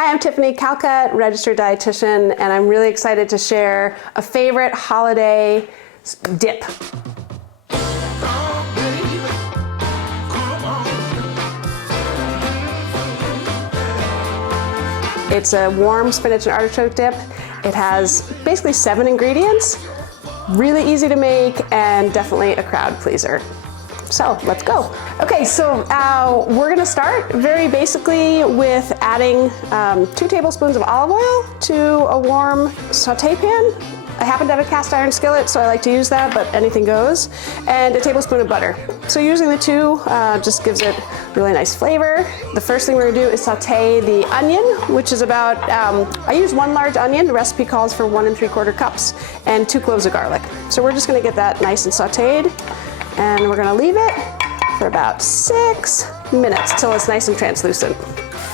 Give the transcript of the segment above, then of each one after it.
Hi, I'm Tiffany Calcutt, registered dietitian, and I'm really excited to share a favorite holiday dip. It's a warm spinach and artichoke dip. It has basically 7 ingredients, really easy to make, and definitely a crowd pleaser. So let's go. Okay, so we're gonna start very basically with adding 2 tablespoons of olive oil to a warm saute pan. I happen to have a cast iron skillet, so I like to use that, but anything goes. And a tablespoon of butter. So using the 2 just gives it really nice flavor. The first thing we're gonna do is saute the onion, which is about, I use 1 large onion. The recipe calls for 1 3/4 cups, and 2 cloves of garlic. So we're just gonna get that nice and sauteed. And we're gonna leave it for about 6 minutes till it's nice and translucent.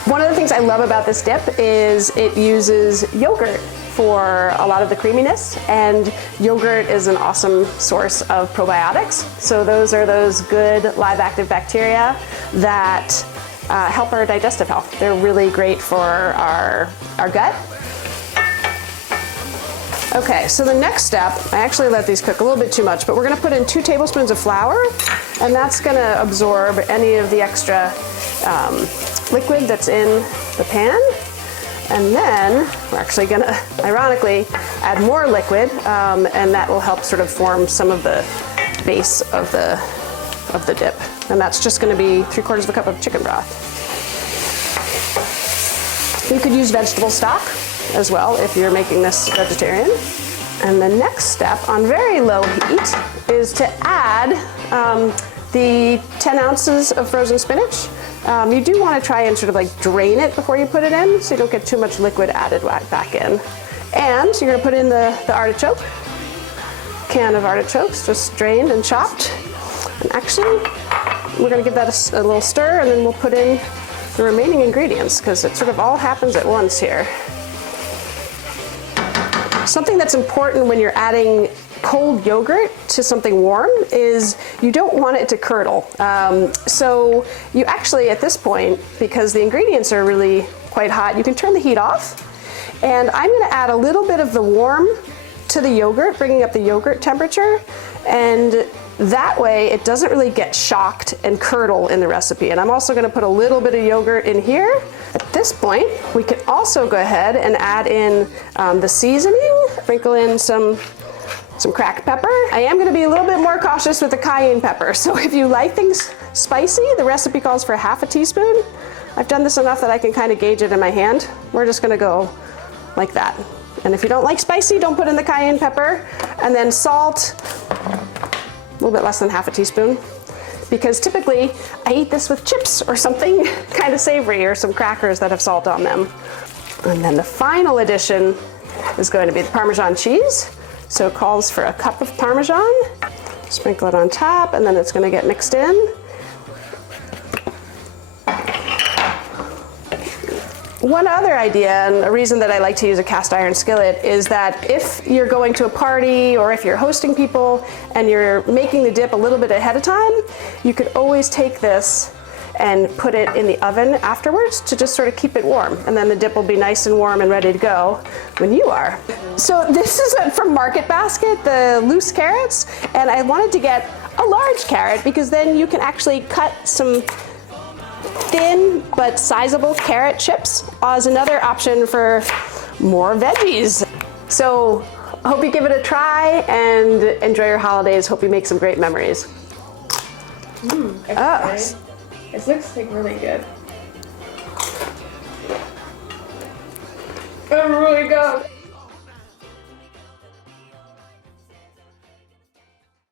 One of the things I love about this dip is it uses yogurt for a lot of the creaminess, and yogurt is an awesome source of probiotics. So those are those good live active bacteria that help our digestive health. They're really great for our gut. Okay, so the next step, I actually let these cook a little bit too much, but we're gonna put in 2 tablespoons of flour, and that's gonna absorb any of the extra liquid that's in the pan. And then we're actually gonna, ironically, add more liquid, and that will help sort of form some of the base of the dip. And that's just gonna be 3/4 cup of chicken broth. You could use vegetable stock as well if you're making this vegetarian. And the next step on very low heat is to add the 10 ounces of frozen spinach. You do want to try and sort of like drain it before you put it in, so you don't get too much liquid added back in. And you're going to put in the artichoke, can of artichokes, just drained and chopped. And actually, we're going to give that a little stir, and then we'll put in the remaining ingredients, because it sort of all happens at once here. Something that's important when you're adding cold yogurt to something warm is you don't want it to curdle. So you actually, at this point, because the ingredients are really quite hot, you can turn the heat off. And I'm gonna add a little bit of the warm to the yogurt, bringing up the yogurt temperature. And that way it doesn't really get shocked and curdle in the recipe. And I'm also gonna put a little bit of yogurt in here. At this point, we can also go ahead and add in the seasoning, sprinkle in some cracked pepper. I am gonna be a little bit more cautious with the cayenne pepper. So if you like things spicy, the recipe calls for 1/2 teaspoon. I've done this enough that I can kind of gauge it in my hand. We're just gonna go like that. And if you don't like spicy, don't put in the cayenne pepper. And then salt, a little bit less than 1/2 teaspoon. Because typically I eat this with chips or something kind of savory, or some crackers that have salt on them. And then the final addition is going to be the Parmesan cheese. So it calls for 1 cup of Parmesan. Sprinkle it on top, and then it's going to get mixed in. One other idea, and a reason that I like to use a cast iron skillet, is that if you're going to a party or if you're hosting people and you're making the dip a little bit ahead of time, you could always take this and put it in the oven afterwards to just sort of keep it warm. And then the dip will be nice and warm and ready to go when you are. So this is from Market Basket, the loose carrots, and I wanted to get a large carrot because then you can actually cut some thin but sizable carrot chips as another option for more veggies. So I hope you give it a try and enjoy your holidays. Hope you make some great memories. It looks like really good. It's really good.